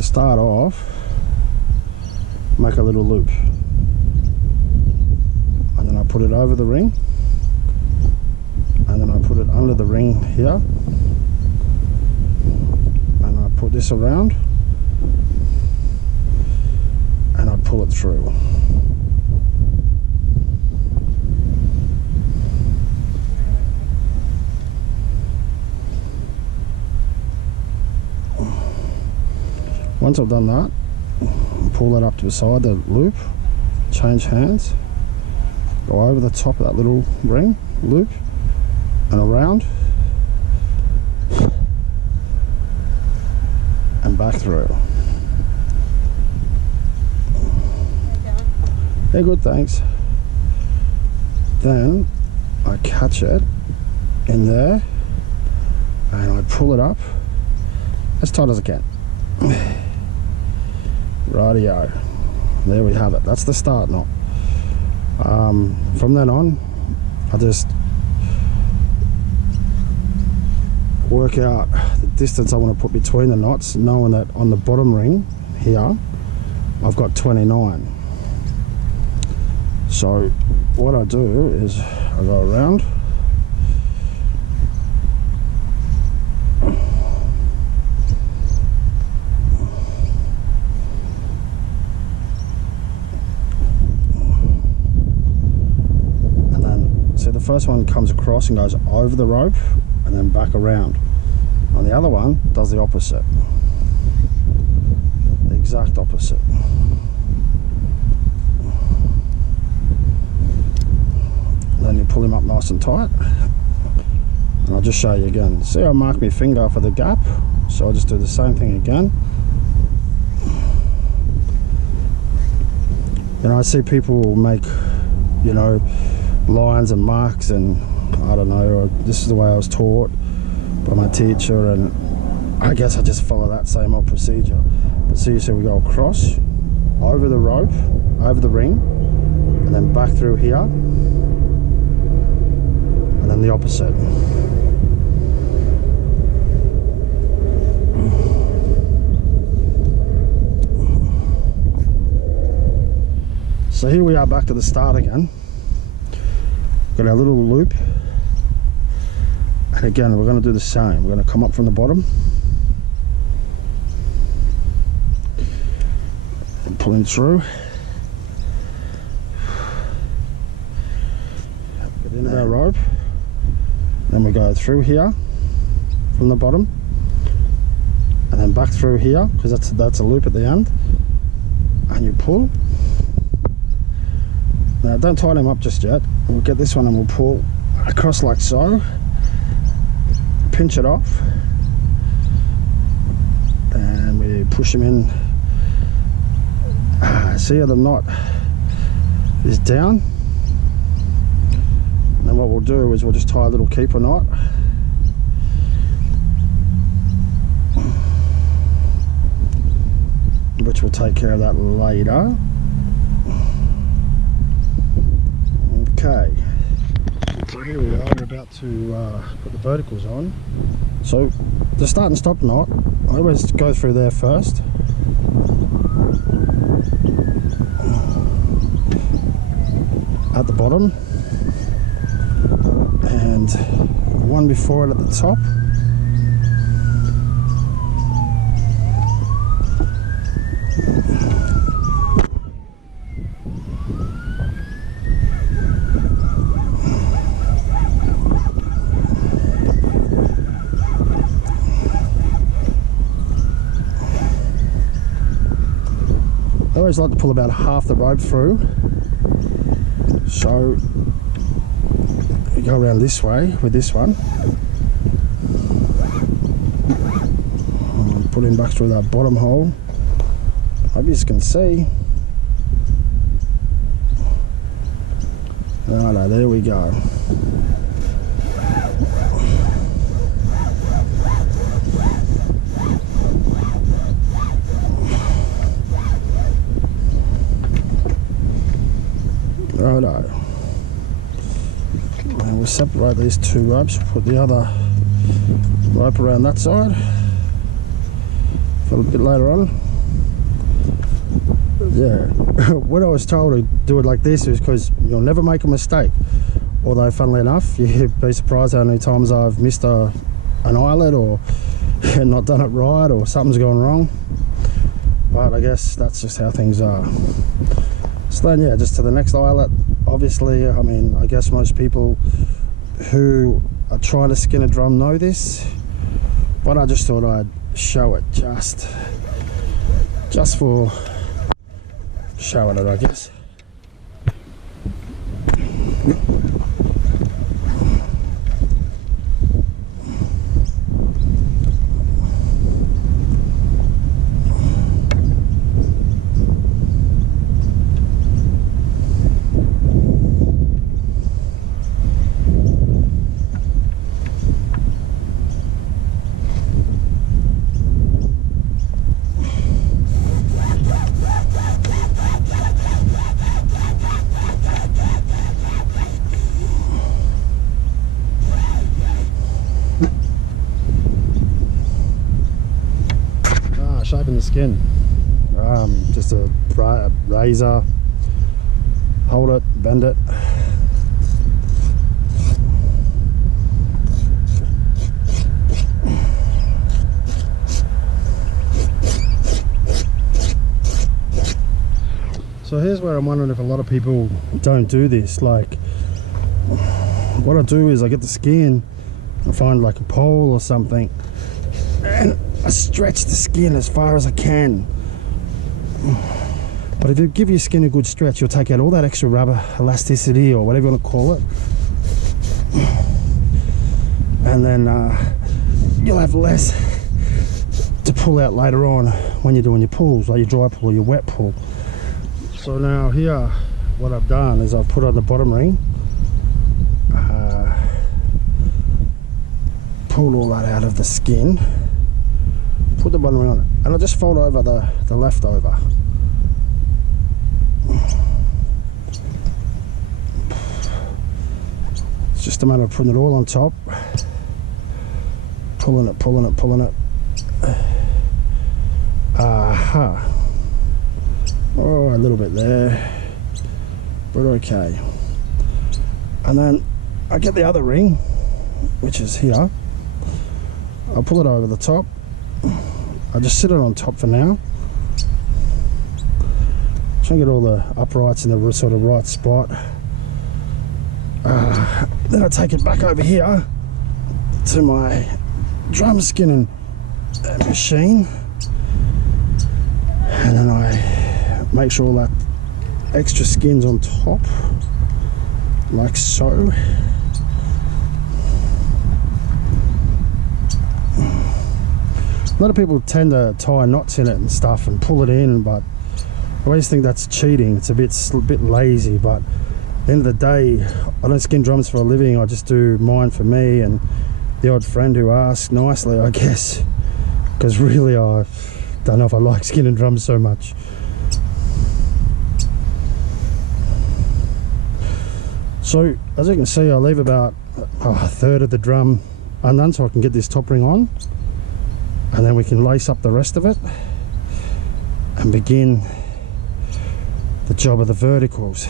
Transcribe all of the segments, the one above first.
to start off, make a little loop, and then I put it over the ring, and then I put it under the ring here, and I put this around, and I pull it through. Once I've done that, pull that up to the side, the loop, change hands, go over the top of that little ring, loop, and around, and back through. Yeah, good, thanks. Then I catch it in there, and I pull it up as tight as I can. Rightio, there we have it. That's the start knot. From then on, I just work out the distance I want to put between the knots, knowing that on the bottom ring here I've got 29. So what I do is I go around, the first one comes across and goes over the rope and then back around, and the other one does the opposite, the exact opposite. And then you pull him up nice and tight, and I'll just show you again. See, I mark my finger for the gap, so I'll just do the same thing again. You know, I see people make, you know, lines and marks, and I don't know, this is the way I was taught by my teacher, and I guess I just follow that same old procedure. But see, so we go across, over the rope, over the ring, and then back through here, and then the opposite. So here we are back to the start again. Got our little loop, and again we're going to do the same. We're going to come up from the bottom and pull him through, get into our rope, then we go through here from the bottom, and then back through here, because that's a loop at the end, and you pull. Now don't tighten him up just yet. We'll get this one and we'll pull across like so, pinch it off, and we push him in. See how the knot is down? And then what we'll do is we'll just tie a little keeper knot, which will take care of that later. Okay, so here we are, we're about to put the verticals on. So the start and stop knot, I always go through there first. At the bottom, and one before it at the top. I always like to pull about half the rope through, so you go around this way with this one, and put him back through that bottom hole. Hope you can see. Righto, there we go. Righto. And we'll separate these two ropes, put the other rope around that side for a bit later on. Yeah, when I was told to do it like this is because you'll never make a mistake. Although, funnily enough, you'd be surprised how many times I've missed an eyelet or not done it right or something's gone wrong. But I guess that's just how things are. So then, yeah, just to the next eyelet. Obviously, I mean, I guess most people who are trying to skin a drum know this, but I just thought I'd show it just for showing it, I guess. Shaping the skin, just a razor, hold it, bend it. So here's where I'm wondering if a lot of people don't do this. Like, what I do is I get the skin, I find like a pole or something, and I stretch the skin as far as I can. But if you give your skin a good stretch, you'll take out all that extra rubber, elasticity, or whatever you want to call it. And then you'll have less to pull out later on when you're doing your pulls, like your dry pull or your wet pull. So now here, what I've done is I've put on the bottom ring, pulled all that out of the skin, put the bottom ring on, and I just fold over the leftover. It's just a matter of putting it all on top, pulling it. Aha. Oh, a little bit there, but okay. And then I get the other ring, which is here. I'll pull it over the top. I just sit it on top for now. Try and get all the uprights in the sort of right spot. Then I take it back over here to my drum skinning machine, and then I make sure all that extra skin's on top, like so. A lot of people tend to tie knots in it and stuff and pull it in, but I always think that's cheating. It's a bit lazy, but at the end of the day, I don't skin drums for a living. I just do mine for me and the odd friend who asks nicely, I guess, because really I don't know if I like skinning drums so much. So as you can see, I leave about a third of the drum undone so I can get this top ring on, and then we can lace up the rest of it and begin the job of the verticals.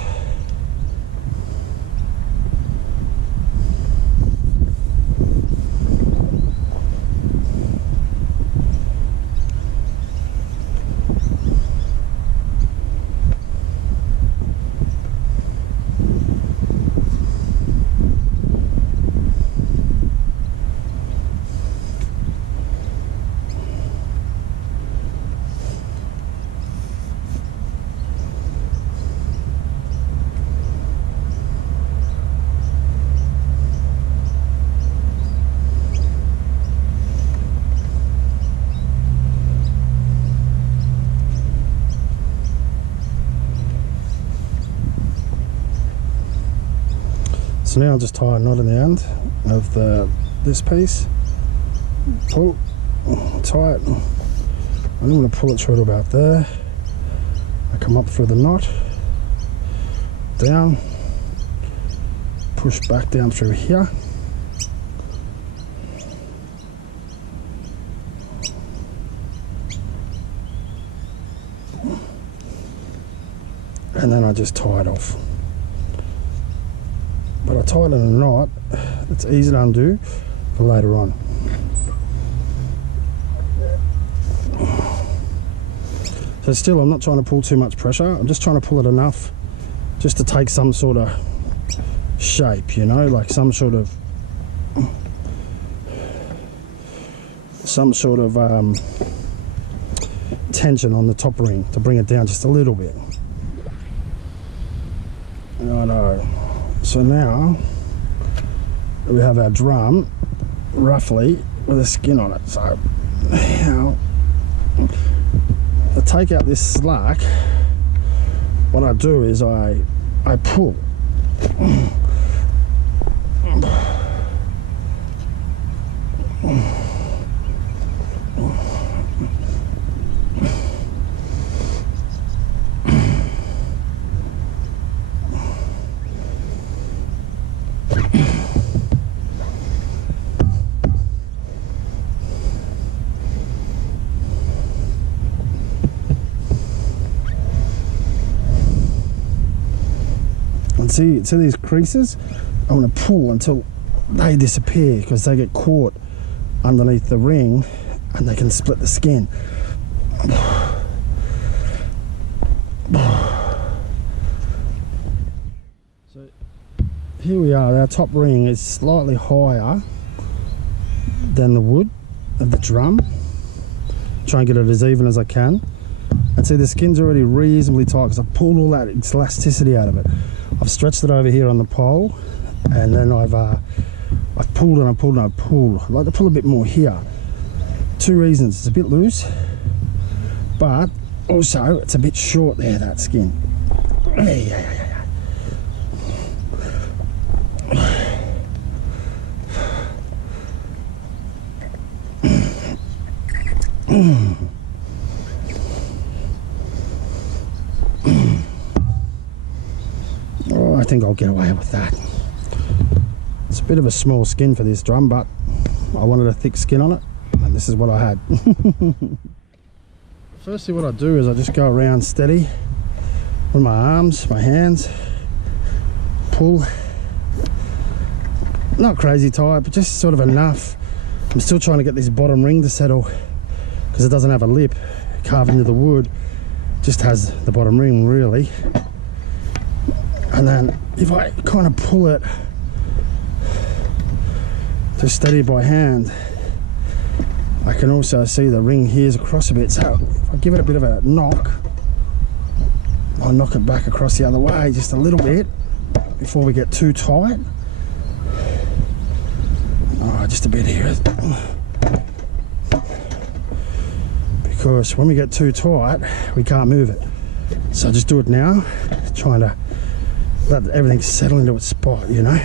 So now I'll just tie a knot in the end of this piece, pull, tie it, I'm going to pull it through to about there. I come up through the knot, down, push back down through here, and then I just tie it off. But I tie it in a knot. It's easy to undo for later on. So still, I'm not trying to pull too much pressure. I'm just trying to pull it enough just to take some sort of shape, you know, like some sort of tension on the top ring to bring it down just a little bit. Righto. So now we have our drum roughly with a skin on it. So now to take out this slack, what I do is I pull. See these creases? I'm going to pull until they disappear, because they get caught underneath the ring and they can split the skin. So here we are, our top ring is slightly higher than the wood of the drum. Try and get it as even as I can. And see, the skin's already reasonably tight because I've pulled all that elasticity out of it. I've stretched it over here on the pole, and then I've pulled and I pulled and I pulled. I'd like to pull a bit more here. Two reasons: it's a bit loose, but also it's a bit short there, that skin. I think I'll get away with that. It's a bit of a small skin for this drum, but I wanted a thick skin on it, and this is what I had. Firstly, what I do is I just go around steady with my arms, my hands, pull. Not crazy tight, but just sort of enough. I'm still trying to get this bottom ring to settle, because it doesn't have a lip carved into the wood, it just has the bottom ring really. And then if I kind of pull it to steady by hand, I can also see the ring here's across a bit. So if I give it a bit of a knock, I'll knock it back across the other way just a little bit before we get too tight. Oh, just a bit here. Because when we get too tight, we can't move it. So just do it now, trying to let everything settle into its spot, you know.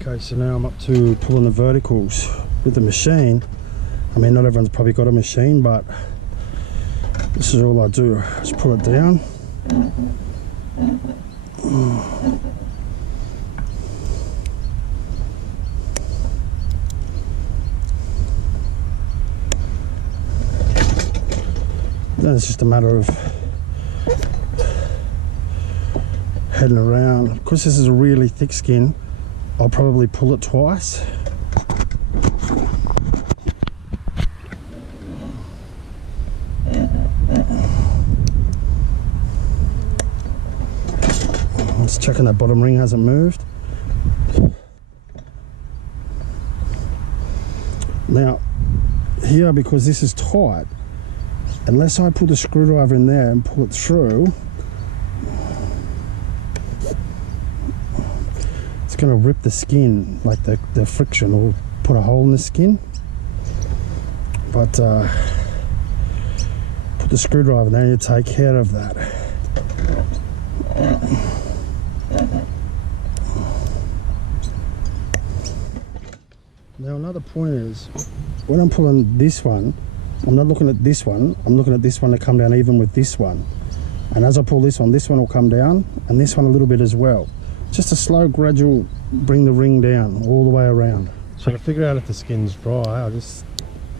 Okay, so now I'm up to pulling the verticals with the machine. I mean, not everyone's probably got a machine, but this is all I do. Just pull it down. Then it's just a matter of heading around. Because this is a really thick skin, I'll probably pull it twice. Just checking that bottom ring hasn't moved. Now, here, because this is tight, unless I put the screwdriver in there and pull it through, it's going to rip the skin, like the friction will put a hole in the skin. But put the screwdriver in there and you take care of that. Now another point is, when I'm pulling this one, I'm not looking at this one, I'm looking at this one to come down even with this one. And as I pull this one will come down, and this one a little bit as well. Just a slow, gradual, bring the ring down all the way around. So to figure out if the skin's dry, I'll just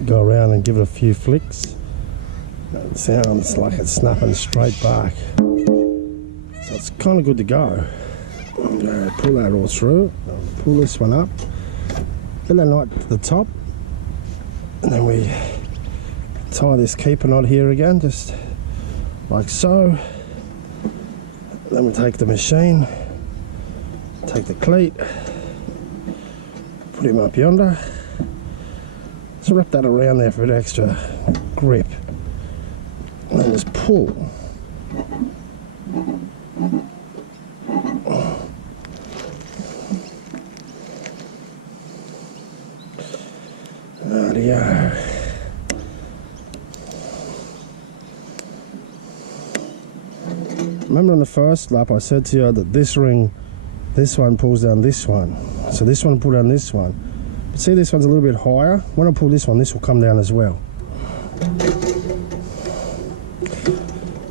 go around and give it a few flicks. It sounds like it's snapping straight back. So it's kind of good to go. I'm going to pull that all through. I'll pull this one up. Get that knot to the top. And then we tie this keeper knot here again, just like so. Then we take the machine, take the cleat, put him up yonder. Just wrap that around there for an extra grip. And then just pull. Rightio. Remember on the first lap I said to you that this ring, this one pulls down this one. So this one will pull down this one. But see, this one's a little bit higher. When I pull this one, this will come down as well.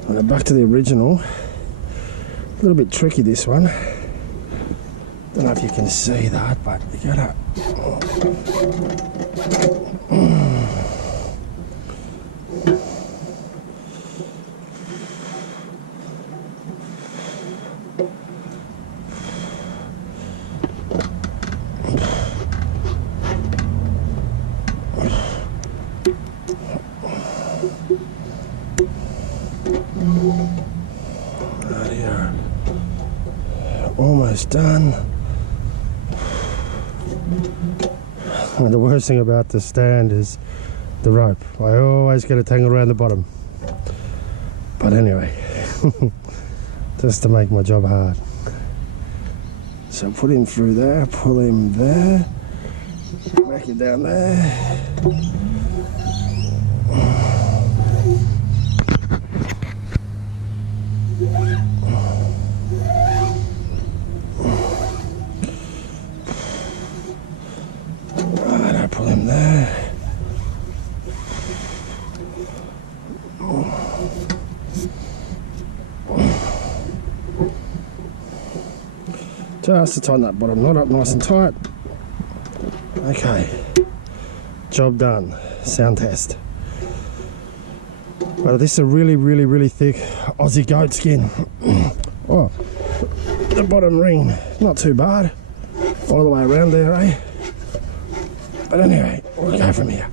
And back to the original. A little bit tricky, this one. Don't know if you can see that, but you gotta. Almost done. And the worst thing about the stand is the rope. I always get it tangled around the bottom. But anyway, just to make my job hard. So put him through there, pull him there, back it down there. Pull him there. Just to tighten that bottom knot up nice and tight. Okay, job done. Sound test. But this is a really thick Aussie goat skin. Oh, the bottom ring, not too bad. All the way around there, eh? But anyway, we'll go from here.